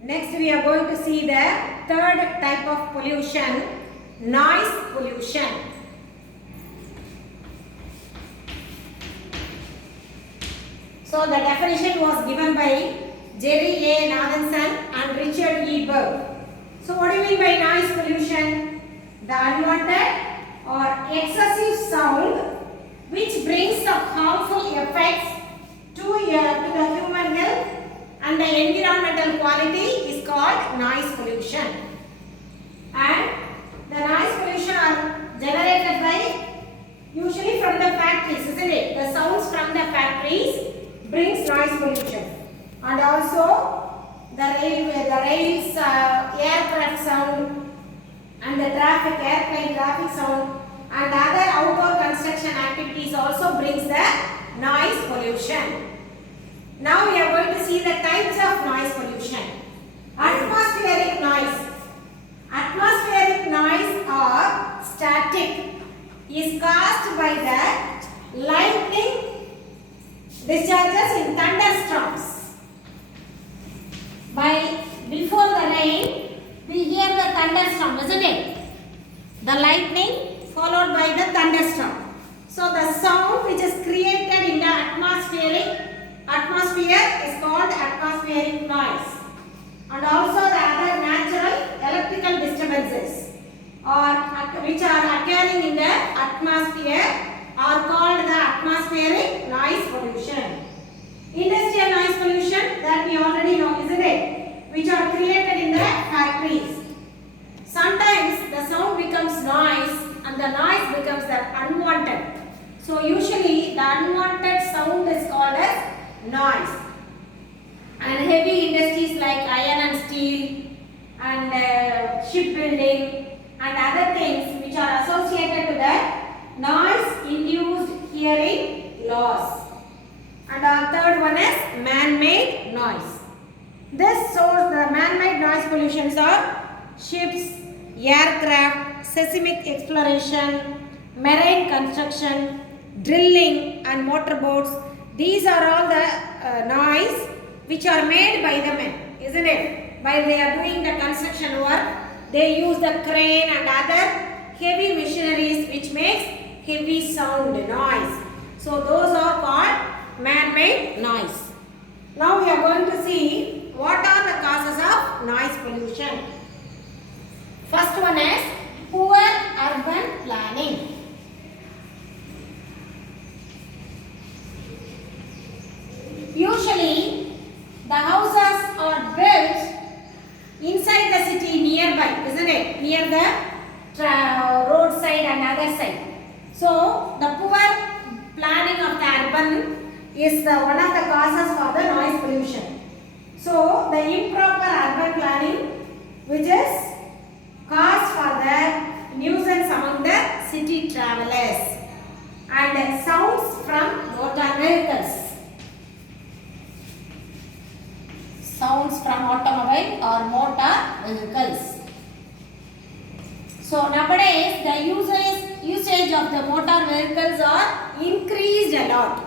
Next we are going to see the third type of pollution, noise pollution. So the definition was given by Jerry A. Nathanson and Richard E. Berg. So what do you mean by noise pollution? The unwanted or excessive sound which brings the harmful effects to the human health and the environmental quality is called noise pollution. And the noise pollution are generated by usually from the factories, isn't it? The sounds from the factories brings noise pollution. And also the rails, aircraft sound and the airplane traffic sound and other outdoor construction activities also brings the noise pollution. Now we are going to see the types of noise pollution. Atmospheric noise. Atmospheric noise or static is caused by the lightning discharges in thunderstorms. Before the rain, we hear the thunderstorm, isn't it? The lightning followed by the thunderstorm. So the sound which is created in the atmosphere is called atmospheric noise. And also the other natural electrical disturbances which are occurring in the atmosphere are called the atmospheric noise pollution. Industrial noise pollution, that we already know, isn't it? Which are created in the factories. Sometimes the sound becomes noise and the noise becomes the unwanted. So usually the unwanted sound is called as noise. And heavy industries like iron and steel and shipbuilding and other things which are associated to the noise induced hearing loss. And our third one is man-made noise. This source, the man-made noise pollutions are ships, aircraft, seismic exploration, marine construction, drilling and motorboats. These are all the noise which are made by the men, isn't it? While they are doing the construction work, they use the crane and other heavy machineries which makes heavy sound noise. So those are called man-made noise. Now we are going to see what are the causes of noise pollution. First one is poor urban planning. Usually the houses are built inside the city nearby, isn't it? Near the roadside and other side. So the poor planning of the urban is one of the causes for the noise pollution. So the improper urban planning which is cause for the nuisance among the city travelers and sounds from motor vehicles. Sounds from automobile or motor vehicles. So nowadays the usage of the motor vehicles are increased a lot.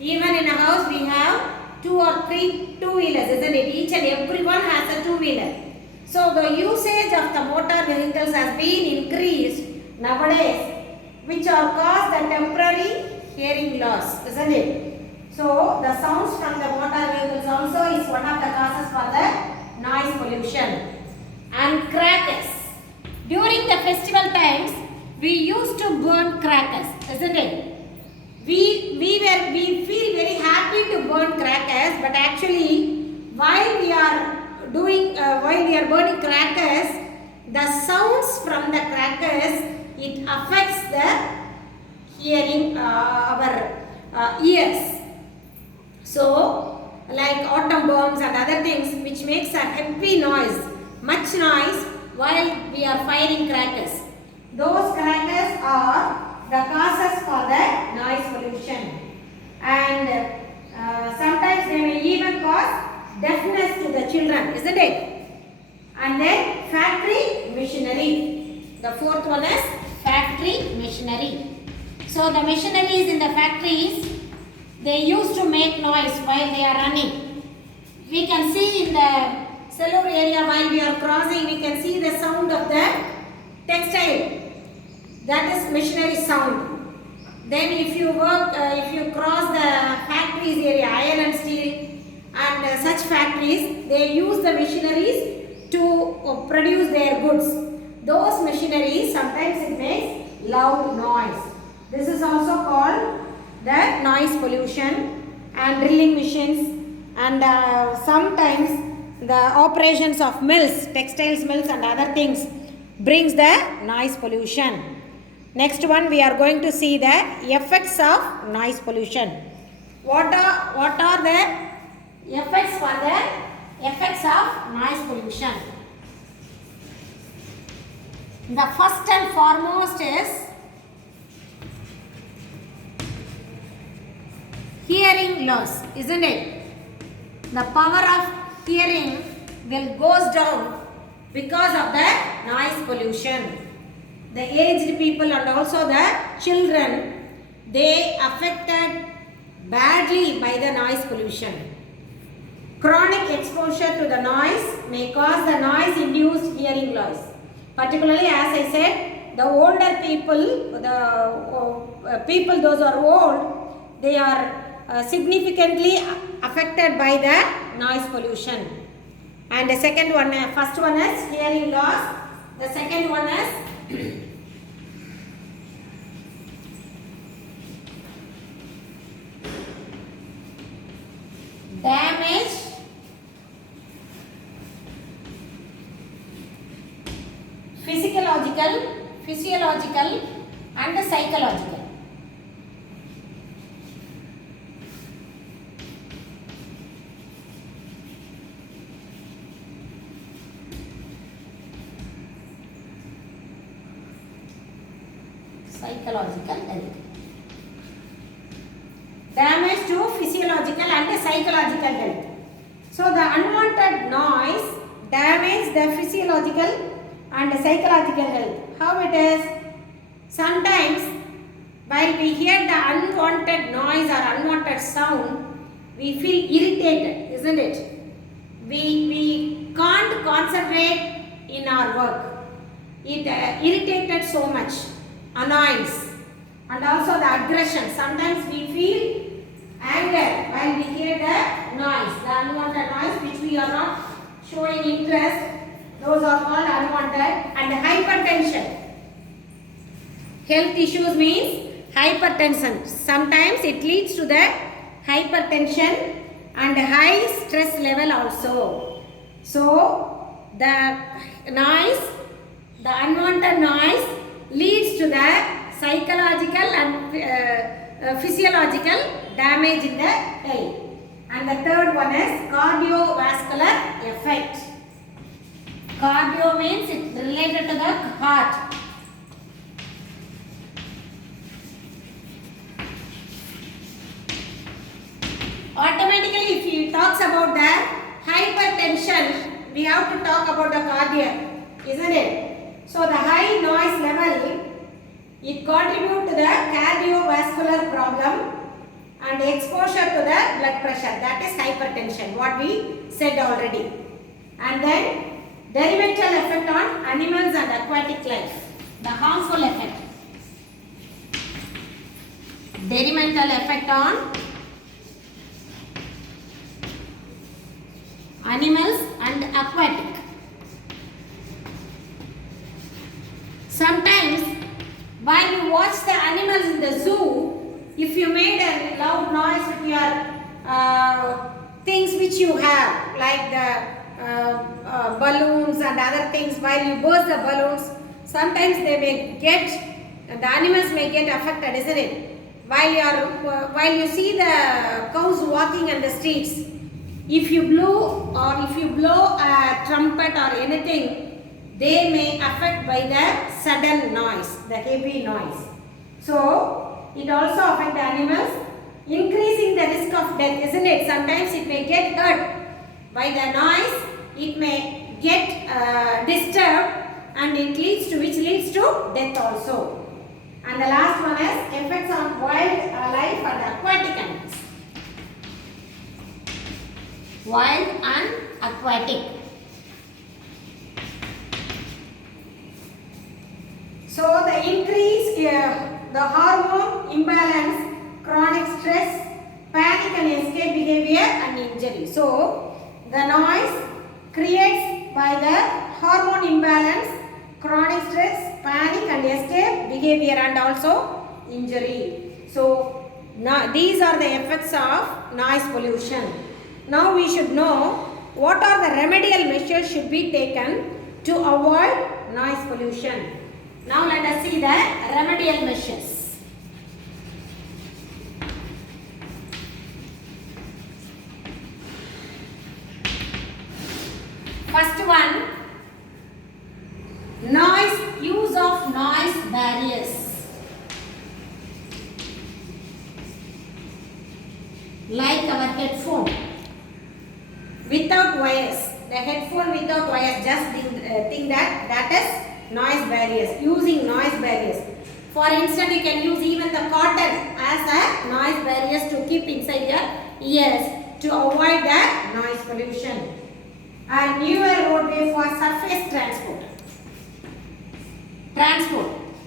Even in a house we have 2 or 3 two-wheelers, isn't it? Each and everyone has a two-wheeler. So the usage of the motor vehicles has been increased nowadays, which are caused the temporary hearing loss, isn't it? So the sounds from the motor vehicles also is one of the causes for the noise pollution. And crackers. During the festival times, we used to burn crackers, isn't it? We feel very happy to burn crackers, but actually while we are burning crackers, the sounds from the crackers, it affects the hearing, our ears. So like atom bombs and other things which makes a heavy noise, much noise while we are firing crackers. Those crackers are the causes for the noise pollution. And sometimes they may even cause deafness to the children, isn't it? And then factory machinery. The fourth one is factory machinery. So the machineries in the factories, they used to make noise while they are running. We can see in the area while we are crossing, we can see the sound of the textile. That is machinery sound. Then if you cross the factories area, iron and steel and such factories, they use the machineries to produce their goods. Those machineries, sometimes it makes loud noise. This is also called the noise pollution. And drilling machines and sometimes the operations of mills, textiles mills and other things brings the noise pollution. Next one, we are going to see the effects of noise pollution. What are the effects for the effects of noise pollution? The first and foremost is hearing loss, isn't it? The power of hearing will goes down because of the noise pollution. The aged people and also the children, they affected badly by the noise pollution. Chronic exposure to the noise may cause the noise induced hearing loss. Particularly, as I said, the older people, the people those are old, they are significantly affected by the noise pollution. And the second one, first one is hearing loss. The second one is damage physiological and psychological. Psychological health. Damage to physiological and psychological health. So the unwanted noise damages the physiological and psychological health. How it is? Sometimes while we hear the unwanted noise or unwanted sound, we feel irritated, isn't it? We can't concentrate in our work. It irritated so much. Annoyance and also the aggression. Sometimes we feel anger while we hear the noise, the unwanted noise which we are not showing interest. Those are called unwanted. And hypertension. Health issues means hypertension. Sometimes it leads to the hypertension and high stress level also. So the noise, the unwanted noise leads to the psychological and physiological damage in the health. And the third one is cardiovascular effect. Cardio means it's related to the heart. Automatically, if you talks about the hypertension, we have to talk about the cardiac, isn't it? So the high noise level, it contributes to the cardiovascular problem and exposure to the blood pressure. That is hypertension, what we said already. And then detrimental effect on animals and aquatic life. The harmful effect. Detrimental effect on animals and aquatic. Sometimes while you watch the animals in the zoo, if you made a loud noise with your things which you have, like the balloons and other things, while you burst the balloons, sometimes they may get, the animals may get affected, isn't it? While you see the cows walking on the streets, if you blow a trumpet or anything, they may affect by the sudden noise, the heavy noise. So it also affects the animals, increasing the risk of death, isn't it? Sometimes it may get hurt by the noise, it may get disturbed, and which leads to death also. And the last one is effects on wildlife and aquatic animals. Wild and aquatic. increase the hormone imbalance, chronic stress, panic and escape behavior and injury. So, the noise creates by the hormone imbalance, chronic stress, panic and escape behavior and also injury. So, now these are the effects of noise pollution. Now we should know what are the remedial measures should be taken to avoid noise pollution. Now let us see the remedial measures. First one, use of noise barriers. Like our headphone without wires. The headphone without wires, just think that is noise barriers. Using noise barriers. For instance, you can use even the cotton as a noise barriers to keep inside your ears to avoid the noise pollution. A newer roadway for surface transport.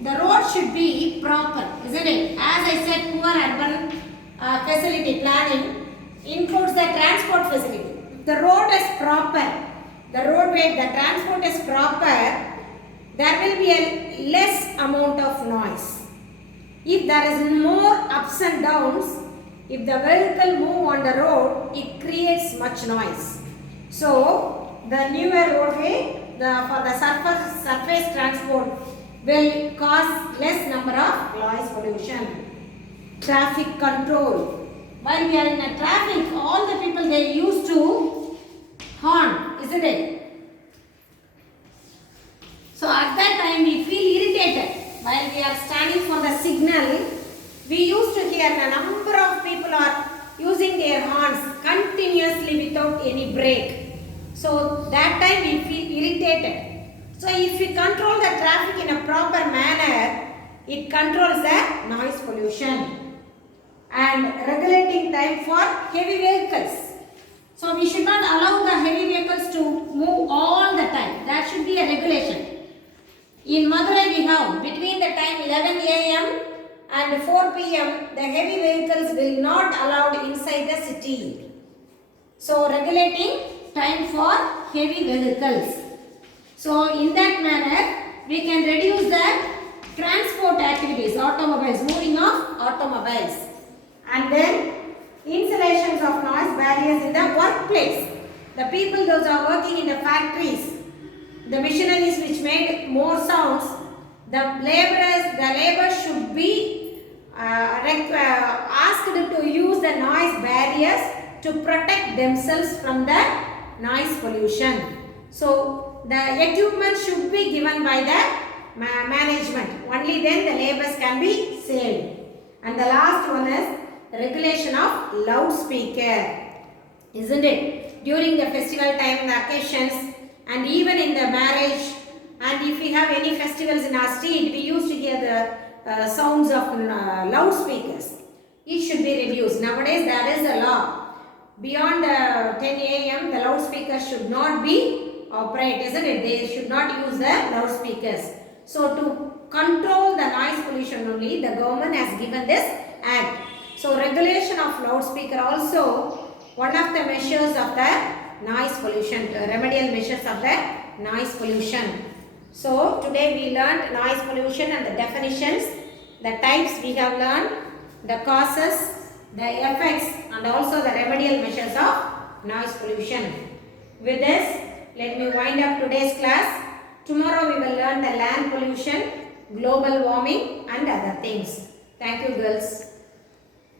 The road should be proper, isn't it? As I said, poor urban facility planning includes the transport facility. If the road is proper, the roadway, the transport is proper, there will be a less amount of noise. If there is more ups and downs, if the vehicle move on the road, it creates much noise. So, the newer roadway for the surface transport will cause less number of noise pollution. Traffic control. While we are in a traffic, all the people they used to horn, isn't it? So at that time we feel irritated. While we are standing for the signal, we used to hear a number of people are using their horns continuously without any break. So that time we feel irritated. So if we control the traffic in a proper manner, it controls the noise pollution. And regulating time for heavy vehicles. So we should not allow the heavy vehicles to move all the time. That should be a regulation. In Madurai we have between the time 11 a.m. and 4 p.m. the heavy vehicles will not allowed inside the city. So regulating time for heavy vehicles. So in that manner we can reduce the transport activities, automobiles, moving of automobiles. And then installations of noise barriers in the workplace. The people those are working in the factories, the machineries which made more sounds, the labor should be asked to use the noise barriers to protect themselves from the noise pollution. So the equipment should be given by the management. Only then the labors can be saved. And the last one is regulation of loudspeaker, isn't it? During the festival time, the occasions, and even in the marriage, and if we have any festivals in our street, we used to hear the sounds of loudspeakers. It should be reduced. Nowadays, there is a law. Beyond 10 a.m., the loudspeakers should not be operated, isn't it? They should not use the loudspeakers. So, to control the noise pollution only, the government has given this act. So, regulation of loudspeaker also one of the measures of the noise pollution, remedial measures of the noise pollution. So, today we learned noise pollution and the definitions, the types we have learned, the causes, the effects and also the remedial measures of noise pollution. With this, let me wind up today's class. Tomorrow we will learn the land pollution, global warming and other things. Thank you girls.